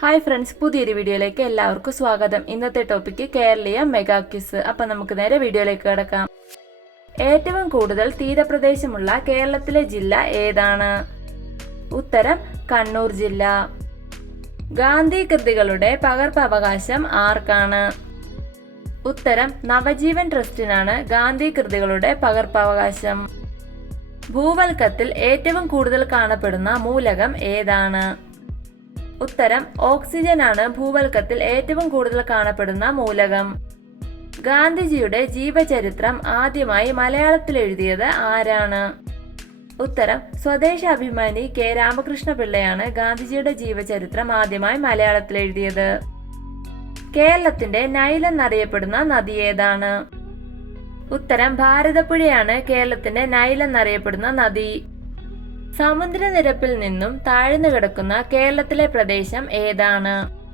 Hi friends പുതിയൊരു വീഡിയോയിലേക്ക് എല്ലാവർക്കും സ്വാഗതം. ഇന്നത്തെ ടോപ്പിക്ക് കേരളീയ മെഗാ ക്വിസ് അപ്പൊ നമുക്ക് നേരെ വീഡിയോയിലേക്ക് കിടക്കാം. ഏറ്റവും കൂടുതൽ തീരപ്രദേശമുള്ള കേരളത്തിലെ ജില്ല ഏതാണ്? ഉത്തരം കണ്ണൂർ ജില്ല. ഗാന്ധി കൃതികളുടെ പകർപ്പവകാശം ആർക്കാണ്? ഉത്തരം നവജീവൻ ട്രസ്റ്റിനാണ് ഗാന്ധി കൃതികളുടെ പകർപ്പവകാശം. ഭൂവൽക്കത്തിൽ ഏറ്റവും കൂടുതൽ കാണപ്പെടുന്ന മൂലകം ഏതാണ്? ഉത്തരം ഓക്സിജൻ ആണ് ഭൂവൽക്കത്തിൽ ഏറ്റവും കൂടുതൽ കാണപ്പെടുന്ന മൂലകം. ഗാന്ധിജിയുടെ ജീവചരിത്രം ആദ്യമായി മലയാളത്തിൽ എഴുതിയത് ആരാണ്? ഉത്തരം സ്വദേശാഭിമാനി കെ. രാമകൃഷ്ണ പിള്ളയാണ് ഗാന്ധിജിയുടെ ജീവചരിത്രം ആദ്യമായി മലയാളത്തിൽ എഴുതിയത്. കേരളത്തിന്റെ നൈൽ എന്നറിയപ്പെടുന്ന നദി ഏതാണ്? ഉത്തരം ഭാരതപ്പുഴയാണ് കേരളത്തിന്റെ നൈൽ എന്നറിയപ്പെടുന്ന നദി. സമുദ്രനിരപ്പിൽ നിന്നും താഴ്ന്നു കിടക്കുന്ന കേരളത്തിലെ പ്രദേശം ഏതാണ്?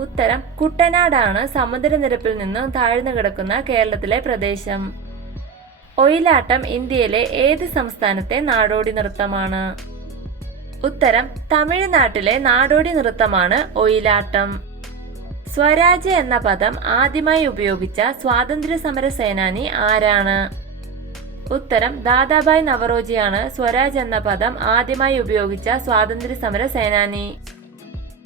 ഉത്തരം കുട്ടനാടാണ് സമുദ്രനിരപ്പിൽ നിന്നും താഴ്ന്നു കിടക്കുന്ന കേരളത്തിലെ പ്രദേശം. ഒയിലാട്ടം ഇന്ത്യയിലെ ഏത് സംസ്ഥാനത്തെ നാടോടി നൃത്തമാണ്? ഉത്തരം തമിഴ്നാട്ടിലെ നാടോടി നൃത്തമാണ് ഒയിലാട്ടം. സ്വരാജ് എന്ന പദം ആദ്യമായി ഉപയോഗിച്ച സ്വാതന്ത്ര്യ സമര സേനാനി ആരാണ്? ഉത്തരം ദാദാബായ് നവറോജിയാണ് സ്വരാജ് എന്ന പദം ആദ്യമായി ഉപയോഗിച്ച സ്വാതന്ത്ര്യ സമര സേനാനി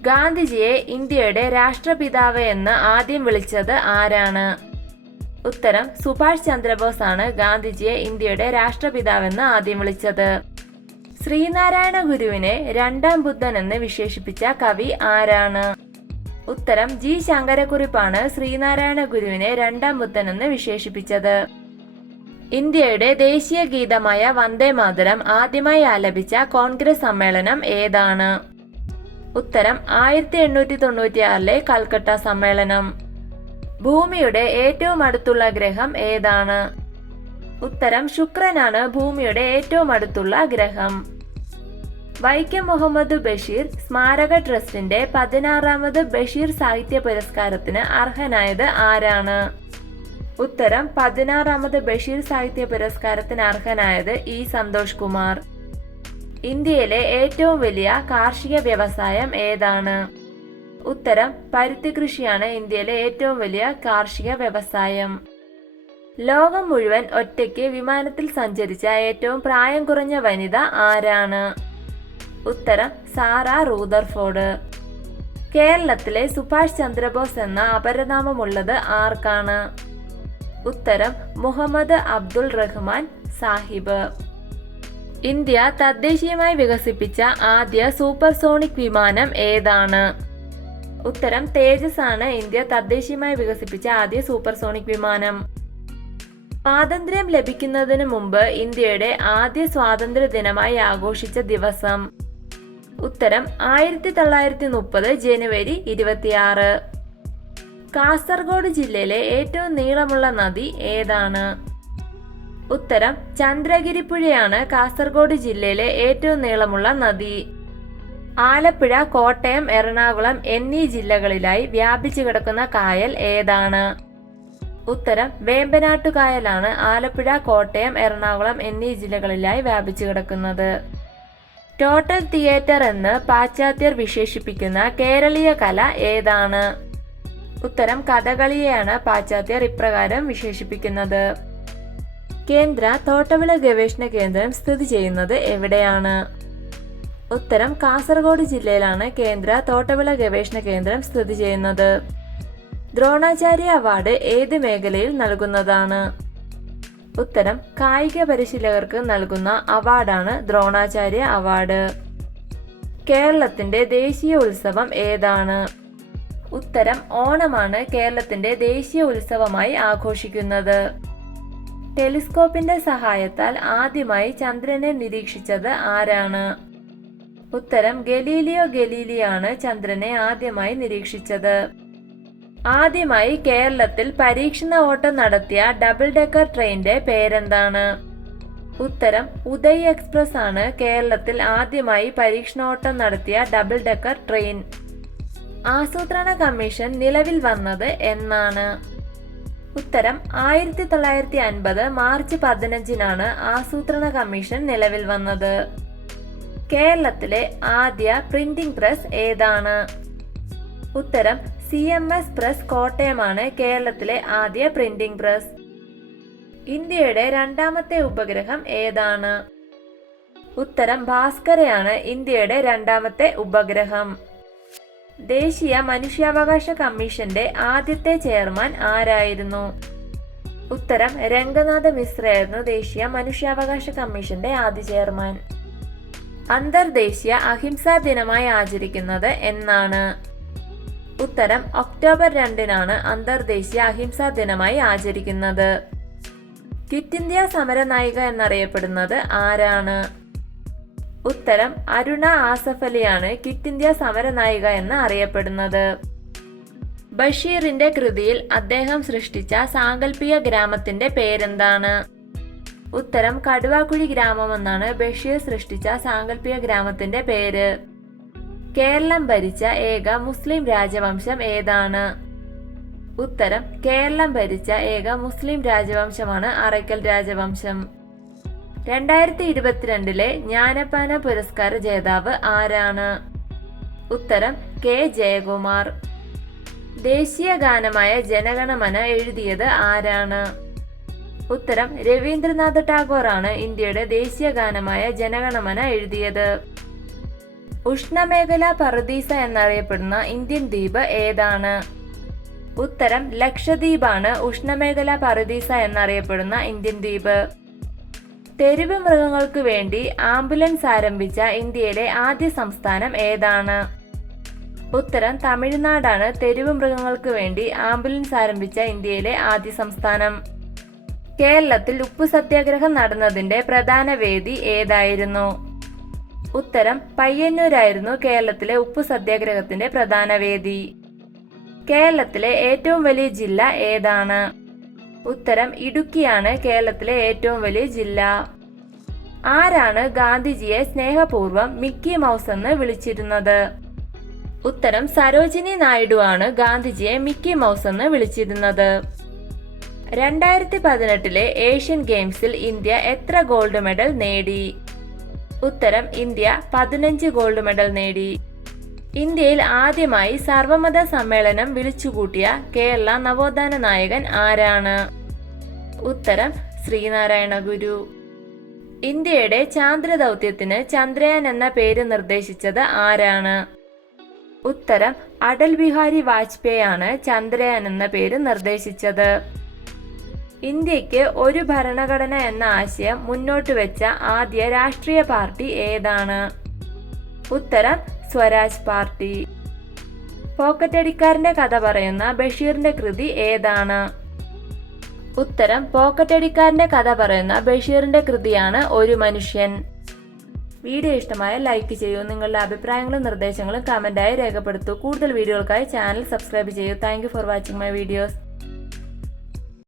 ഗാന്ധിജിയെ ഇന്ത്യയുടെ രാഷ്ട്രപിതാവ് എന്ന് ആദ്യം വിളിച്ചത് ആരാണ്? ഉത്തരം സുഭാഷ് ചന്ദ്രബോസ് ആണ് ഗാന്ധിജിയെ ഇന്ത്യയുടെ രാഷ്ട്രപിതാവെന്ന് ആദ്യം വിളിച്ചത്. ശ്രീനാരായണ ഗുരുവിനെ രണ്ടാം ബുദ്ധൻ എന്ന് വിശേഷിപ്പിച്ച കവി ആരാണ്? ഉത്തരം ജി ശങ്കരക്കുറിപ്പാണ് ശ്രീനാരായണ ഗുരുവിനെ രണ്ടാം ബുദ്ധൻ എന്ന് വിശേഷിപ്പിച്ചത്. ഇന്ത്യയുടെ ദേശീയ ഗീതമായ വന്ദേ മാതരം ആദ്യമായി ആലപിച്ച കോൺഗ്രസ് സമ്മേളനം ഏതാണ്? ഉത്തരം ആയിരത്തി എണ്ണൂറ്റി തൊണ്ണൂറ്റിയാറിലെ കൽക്കട്ട സമ്മേളനം. ഭൂമിയുടെ ഏറ്റവും അടുത്തുള്ള ഗ്രഹം ഏതാണ്? ഉത്തരം ശുക്രനാണ് ഭൂമിയുടെ ഏറ്റവും അടുത്തുള്ള ഗ്രഹം. വൈക്കം മുഹമ്മദ് ബഷീർ സ്മാരക ട്രസ്റ്റിന്റെ പതിനാറാമത് ബഷീർ സാഹിത്യ പുരസ്കാരത്തിന് അർഹനായത് ആരാണ്? ഉത്തരം പതിനാറാമത് ബഷീർ സാഹിത്യ പുരസ്കാരത്തിന് അർഹനായത് ഇ സന്തോഷ് കുമാർ. ഇന്ത്യയിലെ ഏറ്റവും വലിയ കാർഷിക വ്യവസായം ഏതാണ്? ഉത്തരം പരുത്തി കൃഷിയാണ് ഇന്ത്യയിലെ ഏറ്റവും വലിയ കാർഷിക വ്യവസായം. ലോകം മുഴുവൻ ഒറ്റയ്ക്ക് വിമാനത്തിൽ സഞ്ചരിച്ച ഏറ്റവും പ്രായം കുറഞ്ഞ വനിത ആരാണ്? ഉത്തരം സാറ റൂദർഫോർഡ്. കേരളത്തിലെ സുഭാഷ് ചന്ദ്രബോസ് എന്ന അപരനാമമുള്ളത് ആർക്കാണ്? ഉത്തരം മുഹമ്മദ് അബ്ദുൾ റഹ്മാൻ സാഹിബ്. ഇന്ത്യ തദ്ദേശീയമായി വികസിപ്പിച്ച ആദ്യ സൂപ്പർസോണിക് വിമാനം ഏതാണ്? ഉത്തരം തേജസ് ആണ്. ഇന്ത്യ തദ്ദേശീയമായി വികസിപ്പിച്ച ആദ്യ സൂപ്പർസോണിക് വിമാനം. സ്വാതന്ത്ര്യം ലഭിക്കുന്നതിന് മുമ്പ് ഇന്ത്യയുടെ ആദ്യ സ്വാതന്ത്ര്യ ദിനമായി ആഘോഷിച്ച ദിവസം. ഉത്തരം ആയിരത്തി തൊള്ളായിരത്തി മുപ്പത് ജനുവരി ഇരുപത്തിയാറ്. കാസർഗോഡ് ജില്ലയിലെ ഏറ്റവും നീളമുള്ള നദി ഏതാണ്? ഉത്തരം ചന്ദ്രഗിരിപ്പുഴയാണ് കാസർഗോഡ് ജില്ലയിലെ ഏറ്റവും നീളമുള്ള നദി. ആലപ്പുഴ കോട്ടയം എറണാകുളം എന്നീ ജില്ലകളിലായി വ്യാപിച്ചു കിടക്കുന്ന കായൽ ഏതാണ്? ഉത്തരം വേമ്പനാട്ടുകായലാണ് ആലപ്പുഴ കോട്ടയം എറണാകുളം എന്നീ ജില്ലകളിലായി വ്യാപിച്ചു കിടക്കുന്നത്. ടോട്ടൽ തിയേറ്റർ എന്ന് പാശ്ചാത്യർ വിശേഷിപ്പിക്കുന്ന കേരളീയ കല ഏതാണ്? ഉത്തരം കഥകളിയെയാണ് പാശ്ചാത്യർ ഇപ്രകാരം വിശേഷിപ്പിക്കുന്നത്. കേന്ദ്ര തോട്ടവിള ഗവേഷണ കേന്ദ്രം സ്ഥിതി ചെയ്യുന്നത് എവിടെയാണ്? ഉത്തരം കാസർഗോഡ് ജില്ലയിലാണ് കേന്ദ്ര തോട്ടവിള ഗവേഷണ കേന്ദ്രം സ്ഥിതി ചെയ്യുന്നത്. ദ്രോണാചാര്യ അവാർഡ് ഏത് മേഖലയിൽ നൽകുന്നതാണ്? ഉത്തരം കായിക പരിശീലകർക്ക് നൽകുന്ന അവാർഡാണ് ദ്രോണാചാര്യ അവാർഡ്. കേരളത്തിന്റെ ദേശീയ ഉത്സവം ഏതാണ്? ഉത്തരം ഓണമാണ് കേരളത്തിന്റെ ദേശീയ ഉത്സവമായി ആഘോഷിക്കുന്നത്. ടെലിസ്കോപ്പിന്റെ സഹായത്താൽ ആദ്യമായി ചന്ദ്രനെ നിരീക്ഷിച്ചത് ആരാണ്? ഉത്തരം ഗലീലിയോ ഗലീലിയാണ് ചന്ദ്രനെ ആദ്യമായി നിരീക്ഷിച്ചത്. ആദ്യമായി കേരളത്തിൽ പരീക്ഷണ ഓട്ടം നടത്തിയ ഡബിൾ ഡെക്കർ ട്രെയിനിന്റെ പേരെന്താണ്? ഉത്തരം ഉദയ് എക്സ്പ്രസ് ആണ് കേരളത്തിൽ ആദ്യമായി പരീക്ഷണ ഓട്ടം നടത്തിയ ഡബിൾ ഡെക്കർ ട്രെയിൻ. ആസൂത്രണ കമ്മീഷൻ നിലവിൽ വന്നത് എന്നാണ്. ഉത്തരം ആയിരത്തി തൊള്ളായിരത്തി അൻപത് മാർച്ച് പതിനഞ്ചിനാണ് ആസൂത്രണ കമ്മീഷൻ നിലവിൽ വന്നത്. കേരളത്തിലെ ആദ്യ പ്രിന്റിംഗ് പ്രസ് ഏതാണ്? ഉത്തരം സി എം എസ് പ്രസ് കോട്ടയമാണ് കേരളത്തിലെ ആദ്യ പ്രിന്റിംഗ് പ്രസ്. ഇന്ത്യയുടെ രണ്ടാമത്തെ ഉപഗ്രഹം ഏതാണ്? ഉത്തരം ഭാസ്കരയാണ് ഇന്ത്യയുടെ രണ്ടാമത്തെ ഉപഗ്രഹം. ദേശീയ മനുഷ്യാവകാശ കമ്മീഷന്റെ ആദ്യത്തെ ചെയർമാൻ ആരായിരുന്നു? ഉത്തരം രംഗനാഥ മിശ്രയായിരുന്നു ദേശീയ മനുഷ്യാവകാശ കമ്മീഷന്റെ ആദ്യ ചെയർമാൻ. അന്തർദേശീയ അഹിംസാ ദിനമായി ആചരിക്കുന്നത് എന്നാണ്. ഉത്തരം ഒക്ടോബർ രണ്ടിനാണ് അന്തർദേശീയ അഹിംസാ ദിനമായി ആചരിക്കുന്നത്. ക്വിറ്റ് ഇന്ത്യ സമരനായിക എന്നറിയപ്പെടുന്നത് ആരാണ്? ഉത്തരം അരുണ ആസഫ് അലിയാണ് ക്വിറ്റ് ഇന്ത്യ സമരനായിക എന്ന് അറിയപ്പെടുന്നത്. ബഷീറിന്റെ കൃതിയിൽ അദ്ദേഹം സൃഷ്ടിച്ച സാങ്കല്പിക ഗ്രാമത്തിന്റെ പേരെന്താണ്? ഉത്തരം കടുവാക്കുഴി ഗ്രാമമെന്നാണ് ബഷീർ സൃഷ്ടിച്ച സാങ്കല്പിക ഗ്രാമത്തിന്റെ പേര്. കേരളം ഭരിച്ച ഏക മുസ്ലിം രാജവംശം ഏതാണ്? ഉത്തരം കേരളം ഭരിച്ച ഏക മുസ്ലിം രാജവംശമാണ് അറയ്ക്കൽ രാജവംശം. രണ്ടായിരത്തി ഇരുപത്തിരണ്ടിലെ ജ്ഞാനപാന പുരസ്കാര ജേതാവ് ആരാണ്? ഉത്തരം കെ. ജയകുമാർ. ദേശീയ ഗാനമായ ജനഗണമന എഴുതിയത് ആരാണ്? ഉത്തരം രവീന്ദ്രനാഥ് ടാഗോർ ആണ് ഇന്ത്യയുടെ ദേശീയ ഗാനമായ ജനഗണമന എഴുതിയത്. ഉഷ്ണമേഖല പറുദീസ എന്നറിയപ്പെടുന്ന ഇന്ത്യൻ ദ്വീപ് ഏതാണ്? ഉത്തരം ലക്ഷദ്വീപാണ് ഉഷ്ണമേഖല പറുദീസ എന്നറിയപ്പെടുന്ന ഇന്ത്യൻ ദ്വീപ്. തെരുവ് മൃഗങ്ങൾക്ക് വേണ്ടി ആംബുലൻസ് ആരംഭിച്ച ഇന്ത്യയിലെ ആദ്യ സംസ്ഥാനം ഏതാണ്? ഉത്തരം തമിഴ്നാടാണ്. തെരുവ് മൃഗങ്ങൾക്ക് വേണ്ടി ആംബുലൻസ് ആരംഭിച്ച ഇന്ത്യയിലെ ആദ്യ സംസ്ഥാനം. കേരളത്തിൽ ഉപ്പു സത്യാഗ്രഹം നടന്നതിന്റെ പ്രധാന വേദി ഏതായിരുന്നു? ഉത്തരം പയ്യന്നൂരായിരുന്നു കേരളത്തിലെ ഉപ്പു സത്യാഗ്രഹത്തിന്റെ പ്രധാന വേദി. കേരളത്തിലെ ഏറ്റവും വലിയ ജില്ല ഏതാണ്? ഉത്തരം ഇടുക്കിയാണ് കേരളത്തിലെ ഏറ്റവും വലിയ ജില്ല. ആരാണ് ഗാന്ധിജിയെ സ്നേഹപൂർവം മിക്കി മൗസ് എന്ന് വിളിച്ചിരുന്നത്? ഉത്തരം സരോജിനി നായിഡു ആണ് ഗാന്ധിജിയെ മിക്കി മൗസ് എന്ന് വിളിച്ചിരുന്നത്. രണ്ടായിരത്തി പതിനെട്ടിലെ ഏഷ്യൻ ഗെയിംസിൽ ഇന്ത്യ എത്ര ഗോൾഡ് മെഡൽ നേടി? ഉത്തരം ഇന്ത്യ പതിനഞ്ച് ഗോൾഡ് മെഡൽ നേടി. ഇന്ത്യയിൽ ആദ്യമായി സർവമത സമ്മേളനം വിളിച്ചുകൂട്ടിയ കേരള നവോത്ഥാന നായകൻ ആരാണ്? ഉത്തരം ശ്രീനാരായണ ഗുരു. ഇന്ത്യയുടെ ചാന്ദ്ര ദൗത്യത്തിന് ചന്ദ്രയാൻ എന്ന പേര് നിർദ്ദേശിച്ചത് ആരാണ്? ഉത്തരം അടൽ ബിഹാരി വാജ്പേയി ആണ് ചന്ദ്രയാൻ എന്ന പേര് നിർദ്ദേശിച്ചത്. ഇന്ത്യയ്ക്ക് ഒരു ഭരണഘടന എന്ന ആശയം മുന്നോട്ട് വെച്ച ആദ്യ രാഷ്ട്രീയ പാർട്ടി ഏതാണ്? ഉത്തരം സ്വരാജ് പാർട്ടി. പോക്കറ്റടിക്കാരന്റെ കഥ പറയുന്ന ബഷീറിന്റെ കൃതി ഏതാണ്? ഉത്തരം പോക്കറ്റടിക്കാരന്റെ കഥ പറയുന്ന ബഷീറിന്റെ കൃതിയാണ് ഒരു മനുഷ്യൻ. വീഡിയോ ഇഷ്ടമായ ലൈക്ക് ചെയ്യൂ. നിങ്ങളുടെ അഭിപ്രായങ്ങളും നിർദ്ദേശങ്ങളും കമന്റായി രേഖപ്പെടുത്തൂ. കൂടുതൽ വീഡിയോകൾക്കായി ചാനൽ സബ്സ്ക്രൈബ് ചെയ്യൂ. Thank for watching my videos